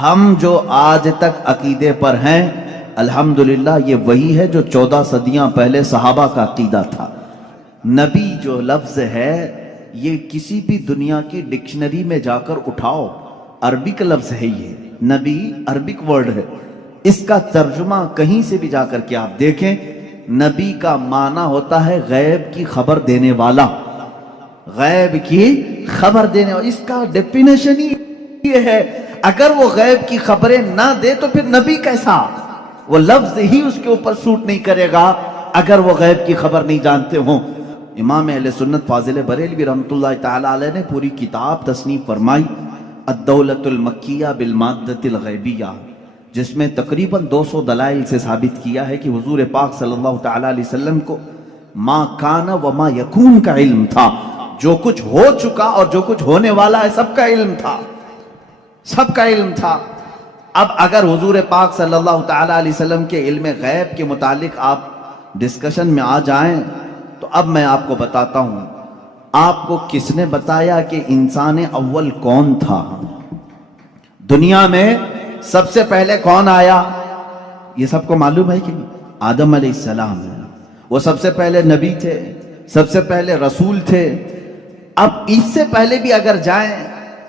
ہم جو آج تک عقیدے پر ہیں الحمدللہ یہ وہی ہے جو 14 صدیاں پہلے صحابہ کا عقیدہ تھا۔ نبی جو لفظ ہے یہ کسی بھی دنیا کی ڈکشنری میں جا کر اٹھاؤ، عربک لفظ ہے، یہ نبی عربک ورڈ ہے، اس کا ترجمہ کہیں سے بھی جا کر کے آپ دیکھیں، نبی کا معنی ہوتا ہے غیب کی خبر دینے والا، غیب کی خبر دینے والا، اس کا ڈیفینیشن ہی یہ ہے۔ اگر وہ غیب کی خبریں نہ دے تو پھر نبی کیسا؟ وہ لفظ ہی اس کے اوپر سوٹ نہیں کرے گا اگر وہ غیب کی خبر نہیں جانتے ہوں۔ امام اہل سنت فاضل بریلوی رحمۃ اللہ تعالی علیہ نے پوری کتاب تصنیف فرمائی الدولۃ المکیہ بالمادۃ الغیبیہ، جس میں تقریباً 200 دلائل سے ثابت کیا ہے کہ حضور پاک صلی اللہ تعالی علیہ وسلم کو ما کان و ما یکون کا علم تھا، جو کچھ ہو چکا اور جو کچھ ہونے والا ہے سب کا علم تھا، سب کا علم تھا۔ اب اگر حضور پاک صلی اللہ تعالی علیہ وسلم کے علم غیب کے متعلق آپ ڈسکشن میں آ جائیں تو اب میں آپ کو بتاتا ہوں، آپ کو کس نے بتایا کہ انسان اول کون تھا؟ دنیا میں سب سے پہلے کون آیا؟ یہ سب کو معلوم ہے کہ آدم علیہ السلام ہے، وہ سب سے پہلے نبی تھے، سب سے پہلے رسول تھے۔ اب اس سے پہلے بھی اگر جائیں،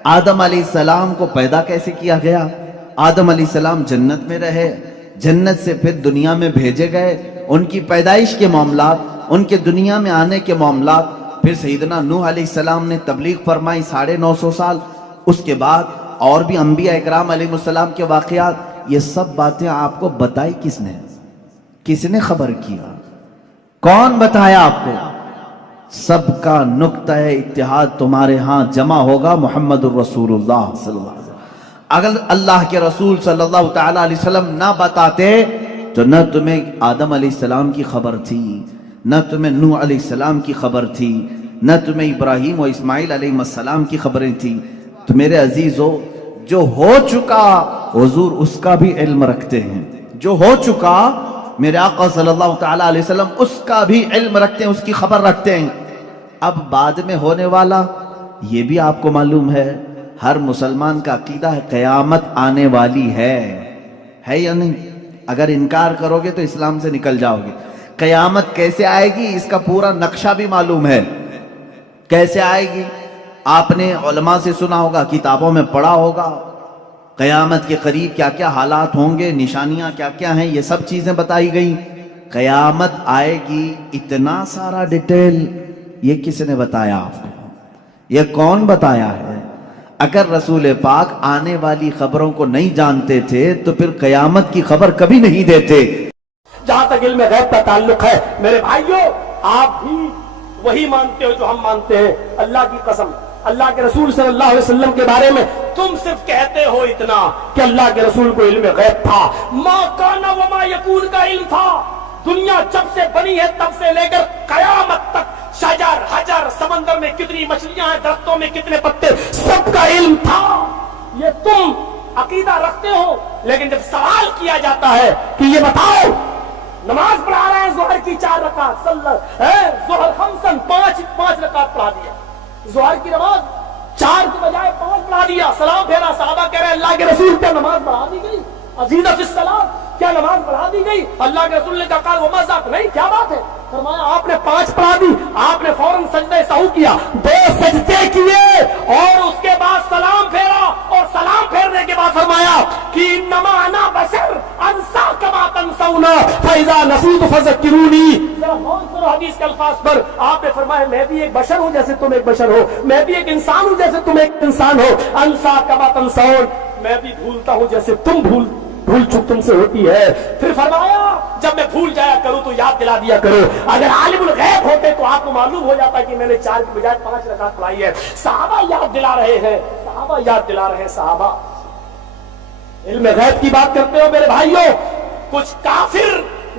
آدم علیہ السلام کو پیدا کیسے کیا گیا؟ آدم علیہ السلام جنت میں رہے، جنت سے پھر دنیا میں بھیجے گئے، ان کی پیدائش کے معاملات، ان کے دنیا میں آنے کے معاملات، پھر سیدنا نوح علیہ السلام نے تبلیغ فرمائی 950 سال، اس کے بعد اور بھی انبیاء اکرام علیہ السلام کے واقعات، یہ سب باتیں آپ کو بتائی کس نے؟ کس نے خبر کیا؟ کون بتایا آپ کو؟ سب کا نقطہ اتحاد تمہارے ہاں جمع ہوگا محمد الرسول اللہ صلی اللہ علیہ وسلم۔ اگر اللہ کے رسول صلی اللہ تعالی علیہ وسلم نہ بتاتے تو نہ تمہیں آدم علیہ السلام کی خبر تھی، نہ تمہیں نوح علیہ السلام کی خبر تھی، نہ تمہیں ابراہیم و اسماعیل علیہ السلام کی خبریں تھیں۔ تو میرے عزیزو، جو ہو چکا حضور اس کا بھی علم رکھتے ہیں، جو ہو چکا میرے آقا صلی اللہ تعالی علیہ وسلم اس کا بھی علم رکھتے ہیں، اس کی خبر رکھتے ہیں۔ اب بعد میں ہونے والا یہ بھی آپ کو معلوم ہے، ہر مسلمان کا عقیدہ ہے قیامت آنے والی ہے یا نہیں؟ اگر انکار کرو گے تو اسلام سے نکل جاؤ گے۔ قیامت کیسے آئے گی اس کا پورا نقشہ بھی معلوم ہے، کیسے آئے گی؟ آپ نے علماء سے سنا ہوگا، کتابوں میں پڑھا ہوگا، قیامت کے قریب کیا کیا حالات ہوں گے، نشانیاں کیا کیا ہیں، یہ سب چیزیں بتائی گئی۔ قیامت آئے گی، اتنا سارا ڈیٹیل یہ کس نے بتایا آپ کو؟ یہ کون بتایا ہے؟ اگر رسول پاک آنے والی خبروں کو نہیں جانتے تھے تو پھر قیامت کی خبر کبھی نہیں دیتے۔ جہاں تک علم غیب کا تعلق ہے میرے بھائیوں، آپ بھی وہی مانتے ہو جو ہم مانتے ہیں۔ اللہ کی قسم، اللہ کے رسول صلی اللہ علیہ وسلم کے بارے میں تم صرف کہتے ہو اتنا کہ اللہ کے رسول کو علم غیب تھا، ما کان و ما یکون کا علم تھا۔ دنیا جب سے بنی ہے تب سے لے کر قیامت تک، شجر حجر، سمندر میں کتنی مچھلیاں ہیں، درختوں میں کتنے پتے، سب کا علم تھا۔ یہ تم عقیدہ رکھتے ہو، لیکن جب سوال کیا جاتا ہے کہ یہ بتاؤ، نماز پڑھا رہے ہیں ظہر کی 4 رکعت، ظہر خمسن 5 رکعت پڑھا دیا، ظہر کی نماز 4 کی بجائے 5 پڑھا دیا، سلام پھیرا، صحابہ کہہ رہے ہیں اللہ کے رسول کیا نماز پڑھا دی گئی؟ عزیز فی الصلاۃ، کیا نماز پڑھا دی گئی؟ اللہ کے رسول نے کہا وہ مذاق نہیں، کیا بات ہے؟ فرمایا آپ نے 5 پڑھا دی، آپ نے فوراً سجدہ سہو کیا، 2 سجدے کیے اور اس کے بعد سلام پھیرا، اور سلام پھیرنے کے بعد فرمایا کہ انما انا بشر انسا کما تنسون فاذا نسیت فذکرونی۔ ذرا غور کرو حدیث کے الفاظ پر، آپ نے فرمایا میں بھی ایک بشر ہوں جیسے تم ایک بشر ہو، میں بھی ایک انسان ہوں جیسے تم ایک انسان ہو، انسا کما تنسون، میں بھی بھولتا ہوں جیسے تم بھول چک تم سے ہوتی ہے۔ پھر فرمایا جب میں بھول جایا کروں تو یاد دلا دیا کرو۔ اگر عالم الغیب ہوتے تو آپ کو معلوم ہو جاتا کہ میں نے 4 کی بجائے 5 رکعت پڑھائی ہے۔ صحابہ یاد دلا رہے ہیں، صحابہ یاد دلا رہے ہیں، صحابہ۔ علم غیب کی بات کرتے ہو میرے بھائیوں، کچھ کافر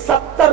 70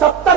70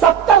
70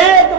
1